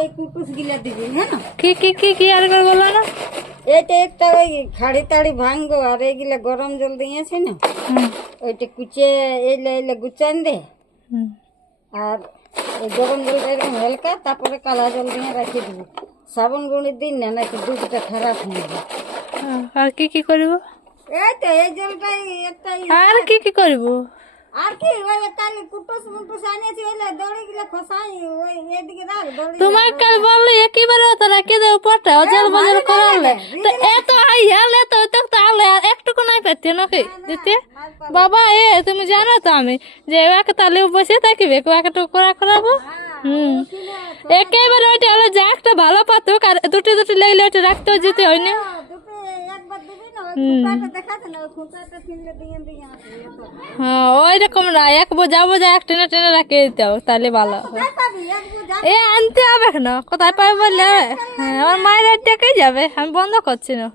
এই কুটুস গিলা দিবি, হ্যাঁ না? কি কি কি কি আর করে বলো না? এইটা একটা ওই খাড়ি তাড়ি ভাঙবো, আর এইগুলা গরম জল দিয়েছে না, ওইটা কুচে এইলে এইলে গুচান দে। আর এই গরম জলটা এরকম হালকা, তারপরে কালা জল দিয়ে রাখি দিবি। সাবন গুঁড়ি দিন না, নাকি দুধটা খারাপ হয়ে যাবে। আর কি কি করব? এই তো এই জলটাই একটাই। আর কি কি করব? আর কি ওই কাল কুটুস মুটুস আনিয়েছি, ওইলে দড়ি গুলা খসাই ওই এদিকে রাখ দড়ি। তোমার কাল বললে একেবারে তো রাখি দেও পটা অজল বজল করালে তো এত আইয়ালে তো তাহলে আর একটুকু নাই পেতে নাকি দিতে বাবা। তুমি জানো তো আমি যে ওকে তাহলে বসে থাকিবে ওকে তো করা করাবো। একেবারে ওইটা হলো যে একটা ভালো পাতুক আর দুটি দুটি লাগলে ওইটা রাখতেও যেতে হয় না। হ্যাঁ ওই রকম না, এক বোঝা বোঝা এক টেনে টেনে রাখে দিতে হবে, তাহলে ভালো হবে। আনতে হবে না, কোথায় পাবে বললে? হ্যাঁ আমার মায়ের টাকাই যাবে, আমি বন্ধ করছি না।